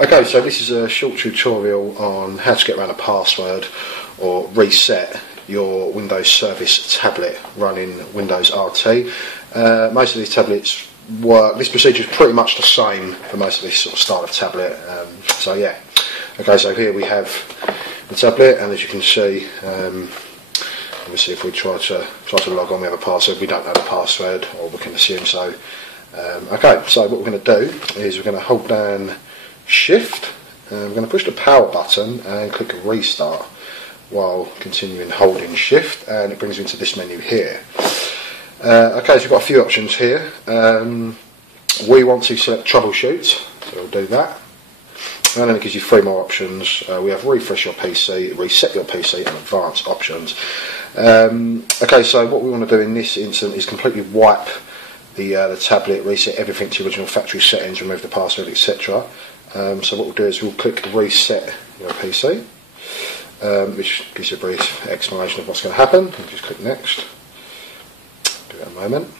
Okay, so this is a short tutorial on how to get around a password or reset your Windows Service tablet running Windows RT. Most of these tablets work, this procedure is pretty much the same for most of this sort of style of tablet. So yeah, okay, so here we have the tablet, and as you can see, obviously if we try to log on, we have a password. We don't know the password, or we can assume so. Okay, so what we're going to do is we're going to hold down Shift, and we're going to push the power button and click restart while continuing holding Shift, and it brings you into this menu here. Okay, so we've got a few options here. We want to select troubleshoot, so we'll do that, and then it gives you three more options. We have refresh your PC, reset your PC, and advanced options. Okay, so what we want to do in this instance is completely wipe the tablet, reset everything to original factory settings, remove the password, etc. So what we'll do is we'll click reset your PC, which gives you a brief explanation of what's going to happen. And just click next. Do that in a moment.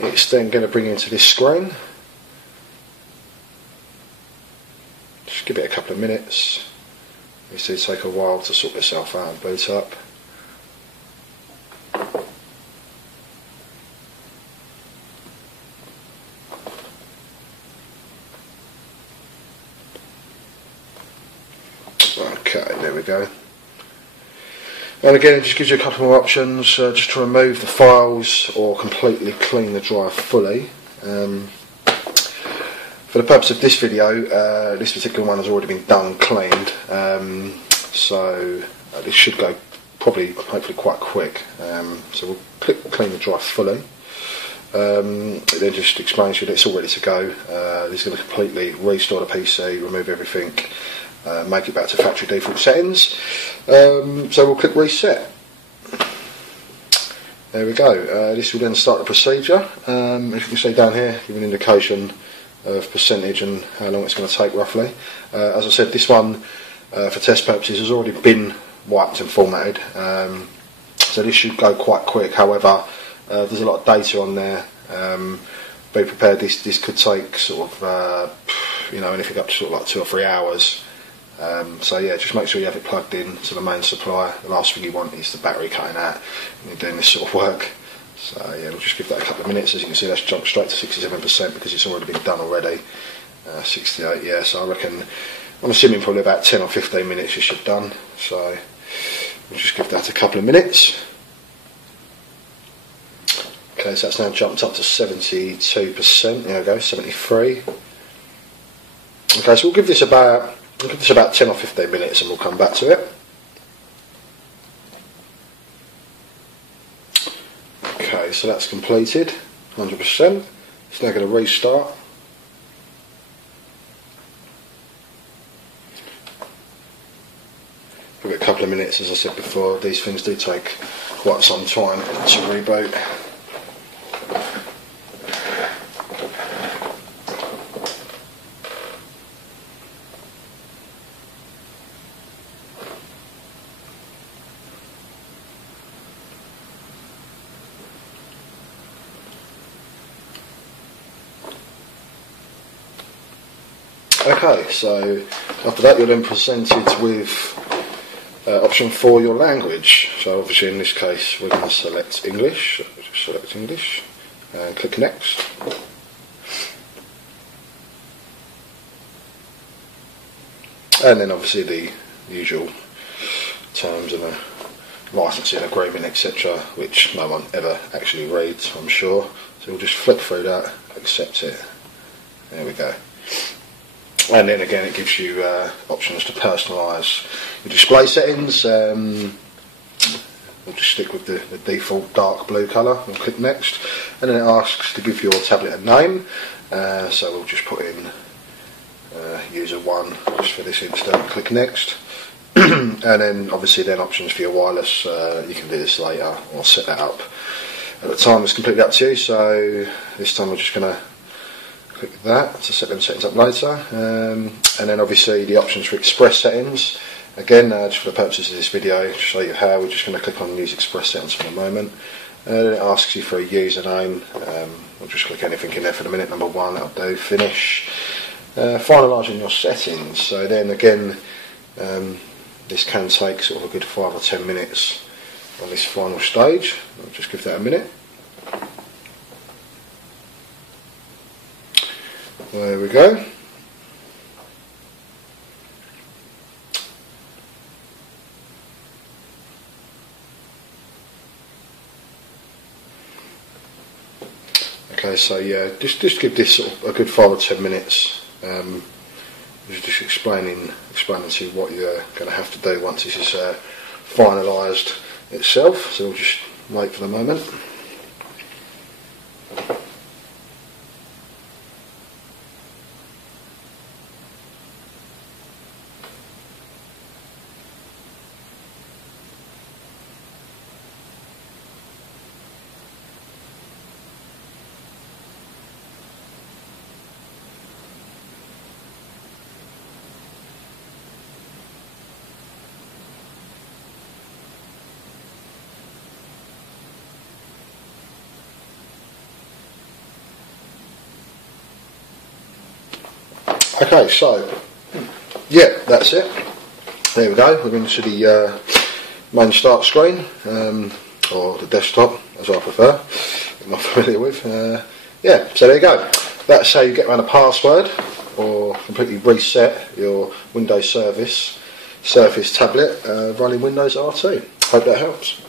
It's then going to bring you into this screen. Just give it a couple of minutes. It's going to take a while to sort itself out and boot up. Okay, there we go. And again, it just gives you a couple more options, just to remove the files or completely clean the drive fully. For the purpose of this video, this particular one has already been done and cleaned, so this should go hopefully quite quick. So we'll click clean the drive fully. It then just explains to you that it's all ready to go. This is going to completely restore the PC, remove everything, make it back to factory default settings. So we'll click reset. There we go. This will then start the procedure. As you can see down here, give an indication of percentage and how long it's going to take roughly. As I said, this one for test purposes has already been wiped and formatted, so this should go quite quick. However, there's a lot of data on there. Be prepared, this could take sort of anything up to sort of like 2 or 3 hours. So yeah, just make sure you have it plugged in to the main supply. The last thing you want is the battery cutting out when you're doing this sort of work. So yeah, we'll just give that a couple of minutes. As you can see, that's jumped straight to 67% because it's already been done already. 68, yeah, so I reckon, I'm assuming probably about 10 or 15 minutes you should have done. So we'll just give that a couple of minutes. Okay, so that's now jumped up to 72%, there we go, 73. Okay, so we'll give this about 10 or 15 minutes and we'll come back to it. Okay, so that's completed, 100%. It's now going to restart. Give it a couple of minutes, as I said before, these things do take quite some time to reboot. Okay, so after that you're then presented with option 4, your language. So obviously in this case we're going to select English. So just select English and click next. And then obviously the usual terms and a licensing agreement, etc., which no one ever actually reads, I'm sure. So we'll just flick through that, accept it. There we go. And then again it gives you options to personalise your display settings. We'll just stick with the default dark blue colour and click next, and then it asks to give your tablet a name, so we'll just put in user 1 just for this instant, click next. And then obviously then options for your wireless, you can do this later or set that up at the time. It's completely up to you, so this time we're just going to click that to set them settings up later, and then obviously the options for express settings. Again, just for the purposes of this video, to show you how, we're just going to click on Use Express Settings for the moment. Then it asks you for a username. We'll just click anything in there for the minute. Number 1, that'll do. Finish. Finalising your settings. So then again, this can take sort of a good 5 or 10 minutes on this final stage. I'll just give that a minute. There we go. Okay, so yeah, just give this sort of a good 5 or 10 minutes. Just explaining to you what you're going to have to do once this is finalised itself. So we'll just wait for the moment. Okay, so yeah, that's it. There we go. We're into the main start screen, or the desktop, as I prefer. I'm not familiar with. Yeah, so there you go. That's how you get around a password or completely reset your Windows Surface tablet running Windows RT. Hope that helps.